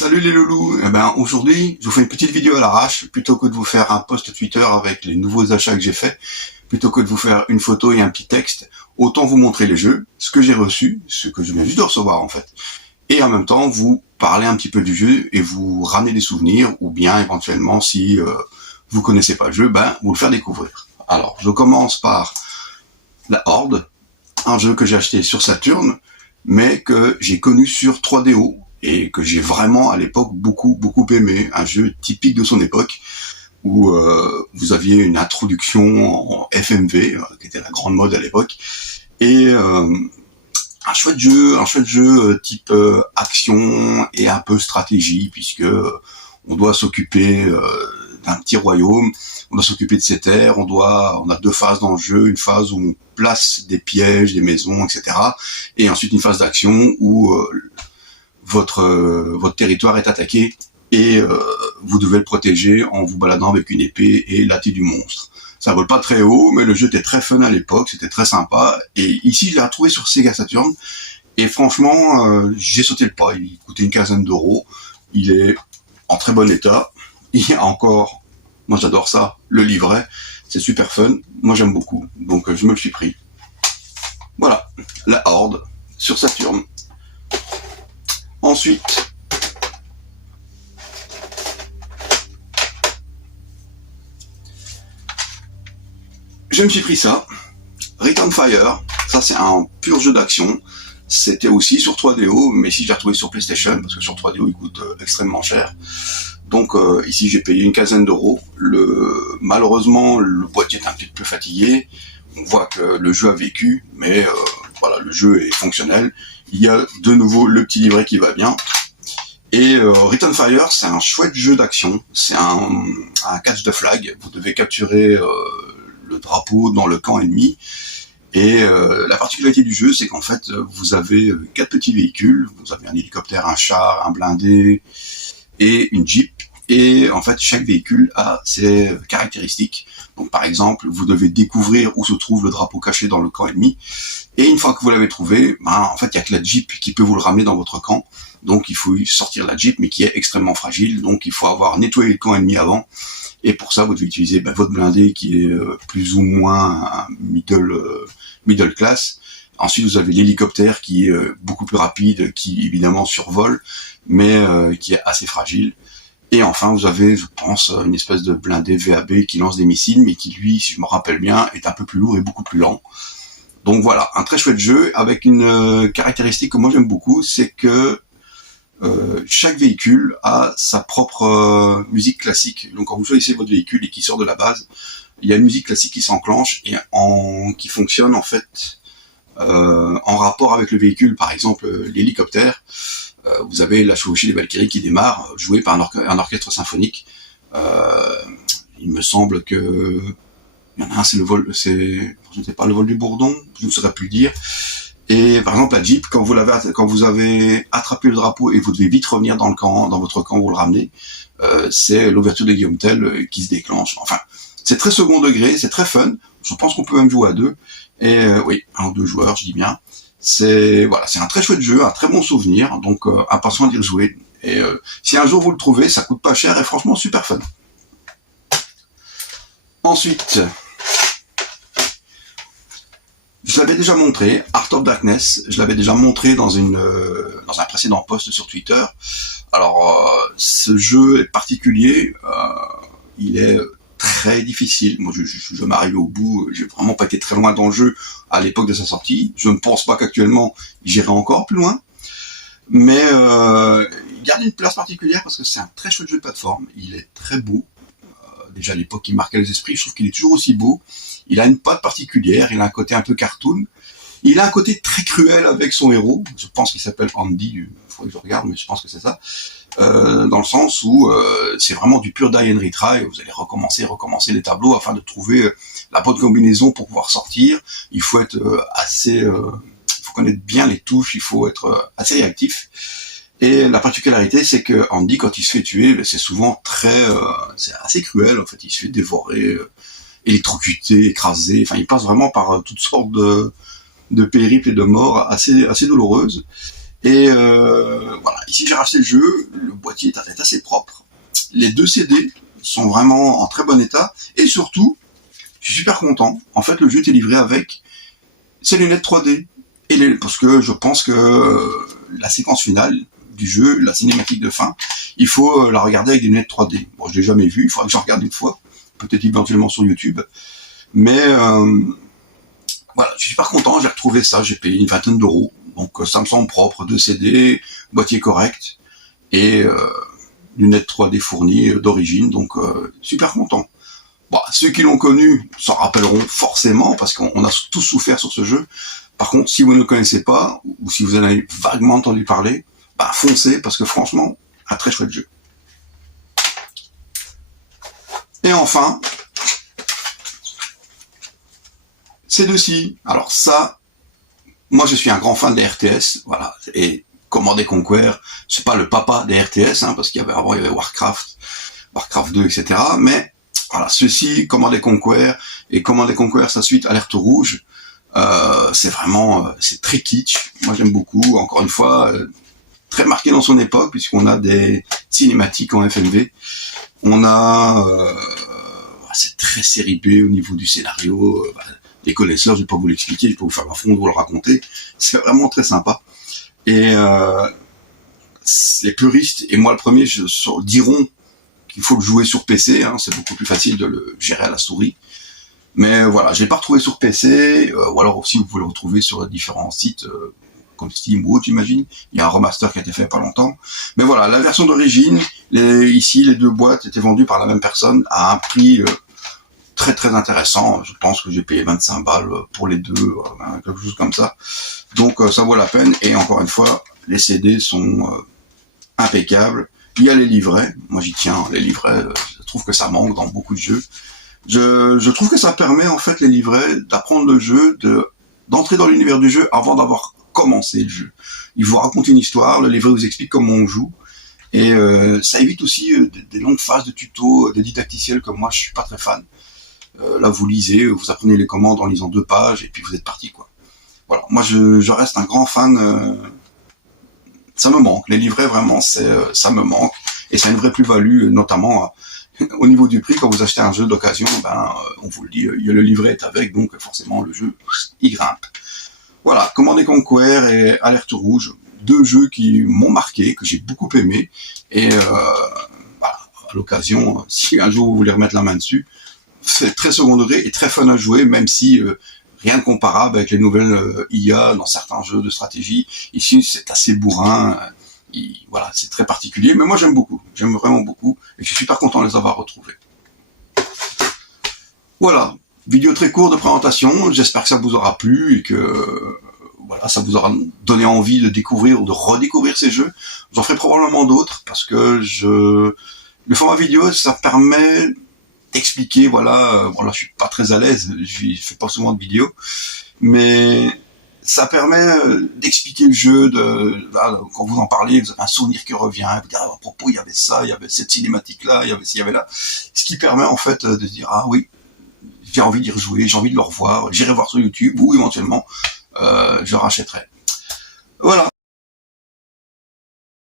Salut les loulous, aujourd'hui je vous fais une petite vidéo à l'arrache, plutôt que de vous faire un post Twitter avec les nouveaux achats que j'ai faits, plutôt que de vous faire une photo et un petit texte, autant vous montrer les jeux, ce que j'ai reçu, ce que je viens juste de recevoir en fait, et en même temps vous parler un petit peu du jeu et vous ramener des souvenirs, ou bien éventuellement si vous connaissez pas le jeu, vous le faire découvrir. Alors je commence par la Horde, un jeu que j'ai acheté sur Saturn, mais que j'ai connu sur 3DO, et que j'ai vraiment à l'époque beaucoup aimé, un jeu typique de son époque, où vous aviez une introduction en FMV, qui était la grande mode à l'époque, et un chouette jeu type action et un peu stratégie, puisque on doit s'occuper d'un petit royaume, on doit s'occuper de ses terres, on a deux phases dans le jeu, une phase où on place des pièges, des maisons, etc. Et ensuite une phase d'action où votre territoire est attaqué et vous devez le protéger en vous baladant avec une épée et la tête du monstre. Ça vole pas très haut, mais le jeu était très fun à l'époque, c'était très sympa. Et ici, je l'ai retrouvé sur Sega Saturn. Et franchement, j'ai sauté le pas. Il coûtait une quinzaine d'euros. Il est en très bon état. Il y a encore, moi j'adore ça, le livret. C'est super fun. Moi j'aime beaucoup. Donc je me le suis pris. Voilà, la Horde sur Saturn. Ensuite, je me suis pris ça, Return Fire. Ça c'est un pur jeu d'action. C'était aussi sur 3DO, mais ici j'ai retrouvé sur PlayStation, parce que sur 3DO il coûte extrêmement cher. Donc ici j'ai payé une quinzaine d'euros. Malheureusement le boîtier est un petit peu fatigué. On voit que le jeu a vécu, mais voilà, le jeu est fonctionnel. Il y a de nouveau le petit livret qui va bien. Et Return Fire, c'est un chouette jeu d'action. C'est un catch the flag. Vous devez capturer le drapeau dans le camp ennemi. Et la particularité du jeu, c'est qu'en fait, vous avez 4 petits véhicules. Vous avez un hélicoptère, un char, un blindé et une Jeep. Et en fait, chaque véhicule a ses caractéristiques. Donc par exemple, vous devez découvrir où se trouve le drapeau caché dans le camp ennemi. Et une fois que vous l'avez trouvé, en fait, il n'y a que la Jeep qui peut vous le ramener dans votre camp. Donc il faut sortir la Jeep, mais qui est extrêmement fragile. Donc il faut avoir nettoyé le camp ennemi avant. Et pour ça, vous devez utiliser votre blindé qui est plus ou moins un middle class. Ensuite, vous avez l'hélicoptère qui est beaucoup plus rapide, qui évidemment survole, mais qui est assez fragile. Et enfin, vous avez, je pense, une espèce de blindé VAB qui lance des missiles, mais qui, lui, si je me rappelle bien, est un peu plus lourd et beaucoup plus lent. Donc voilà, un très chouette jeu, avec une caractéristique que moi j'aime beaucoup, c'est que chaque véhicule a sa propre musique classique. Donc quand vous choisissez votre véhicule et qui sort de la base, il y a une musique classique qui s'enclenche et qui fonctionne en fait en rapport avec le véhicule. Par exemple, l'hélicoptère, vous avez la chevauchée des Valkyries qui démarre, jouée par un orchestre symphonique. Il me semble que il y en a un, c'est le vol, je ne sais pas, le vol du Bourdon, je ne saurais plus le dire. Et par exemple la Jeep, quand vous avez attrapé le drapeau et vous devez vite revenir dans votre camp, vous le ramenez, c'est l'ouverture de Guillaume Tell qui se déclenche. Enfin, c'est très second degré, c'est très fun. Je pense qu'on peut même jouer à deux. Et oui, 1 ou 2 joueurs, je dis bien. C'est un très chouette jeu, un très bon souvenir. Donc impatient d'y rejouer. Et si un jour vous le trouvez, ça coûte pas cher et franchement super fun. Ensuite, je l'avais déjà montré, Art of Darkness, je l'avais déjà montré dans un précédent post sur Twitter. Alors, ce jeu est particulier, il est très difficile. Moi, je m'arrive au bout, j'ai vraiment pas été très loin dans le jeu à l'époque de sa sortie. Je ne pense pas qu'actuellement, j'irai encore plus loin. Mais il garde une place particulière parce que c'est un très chouette jeu de plateforme, il est très beau. Déjà à l'époque, il marquait les esprits, je trouve qu'il est toujours aussi beau. Il a une patte particulière, il a un côté un peu cartoon. Il a un côté très cruel avec son héros. Je pense qu'il s'appelle Andy, il faudrait que je regarde, mais je pense que c'est ça. Dans le sens où c'est vraiment du pur die and retry. Vous allez recommencer les tableaux afin de trouver la bonne combinaison pour pouvoir sortir. Il faut être il faut connaître bien les touches, il faut être assez réactif. Et la particularité, c'est que Andy, quand il se fait tuer, c'est souvent c'est assez cruel. En fait, il se fait dévorer, électrocuté, écrasé. Enfin, il passe vraiment par toutes sortes de périples et de morts assez douloureuses. Et voilà, ici j'ai racheté le jeu. Le boîtier est assez propre. Les 2 CD sont vraiment en très bon état, et surtout, je suis super content. En fait, le jeu est livré avec ses lunettes 3D. Parce que je pense que la séquence finale du jeu, la cinématique de fin, il faut la regarder avec des lunettes 3D. Bon, je l'ai jamais vu, il faudra que j'en regarde une fois, peut-être éventuellement sur YouTube. Mais voilà, je suis super content, j'ai retrouvé ça, j'ai payé une vingtaine d'euros. Donc ça me semble propre, 2 CD, boîtier correct, et lunettes 3D fournies d'origine, donc super content. Bon, ceux qui l'ont connu s'en rappelleront forcément, parce qu'on a tous souffert sur ce jeu. Par contre, si vous ne le connaissez pas, ou si vous en avez vaguement entendu parler, bah foncez, parce que franchement, un très chouette jeu. Et enfin, ces deux-ci. Alors ça, moi je suis un grand fan des RTS, voilà, et Command & Conquer, c'est pas le papa des RTS, hein, parce qu'il y avait avant, il y avait Warcraft 2, etc. Mais voilà, ceci, Command & Conquer, et Command & Conquer, sa suite, Alerte Rouge, c'est vraiment, c'est très kitsch. Moi j'aime beaucoup, encore une fois, très marqué dans son époque, puisqu'on a des cinématiques en FMV. On a, c'est très série B au niveau du scénario. Les connaisseurs, je vais pas vous l'expliquer, je vais pas vous faire la fond de vous le raconter. C'est vraiment très sympa. Et les puristes, et moi le premier, diront qu'il faut le jouer sur PC, hein, c'est beaucoup plus facile de le gérer à la souris. Mais voilà, je l'ai pas retrouvé sur PC, ou alors aussi vous pouvez le retrouver sur différents sites comme Steam ou autre, j'imagine. Il y a un remaster qui a été fait il y a pas longtemps. Mais voilà, la version d'origine, ici les 2 boîtes étaient vendues par la même personne à un prix très très intéressant. Je pense que j'ai payé 25 balles pour les 2, quelque chose comme ça. Donc ça vaut la peine, et encore une fois, les CD sont impeccables. Il y a les livrets, moi j'y tiens, les livrets, je trouve que ça manque dans beaucoup de jeux. Je trouve que ça permet en fait les livrets d'apprendre le jeu, d'entrer dans l'univers du jeu avant d'avoir commencé le jeu. Il vous raconte une histoire, le livret vous explique comment on joue, et ça évite aussi des longues phases de tuto, des didacticiels comme moi je suis pas très fan. Là vous lisez, vous apprenez les commandes en lisant 2 pages, et puis vous êtes parti quoi. Voilà, moi je reste un grand fan, ça me manque, les livrets vraiment, ça me manque, et ça a une vraie plus-value, notamment au niveau du prix. Quand vous achetez un jeu d'occasion, on vous le dit, le livret est avec, donc forcément le jeu il grimpe. Voilà, Command & Conquer et Alerte Rouge, 2 jeux qui m'ont marqué, que j'ai beaucoup aimé, et voilà, à l'occasion, si un jour vous voulez remettre la main dessus, c'est très second degré et très fun à jouer, même si rien de comparable avec les nouvelles IA dans certains jeux de stratégie. Ici, c'est assez bourrin, voilà, c'est très particulier, mais moi j'aime beaucoup, j'aime vraiment beaucoup, et je suis super content de les avoir retrouvés. Voilà, vidéo très courte de présentation, j'espère que ça vous aura plu, et que voilà, ça vous aura donné envie de découvrir ou de redécouvrir ces jeux. J'en ferai probablement d'autres, parce que le format vidéo, ça permet d'expliquer, voilà, je suis pas très à l'aise, je fais pas souvent de vidéos, mais ça permet d'expliquer le jeu, quand vous en parlez, vous avez un souvenir qui revient, vous dites, à propos, il y avait ça, il y avait cette cinématique-là, il y avait ci, il y avait là, ce qui permet en fait de se dire, ah oui, j'ai envie d'y rejouer, j'ai envie de le revoir, j'irai voir sur YouTube, ou éventuellement, je rachèterai. Voilà,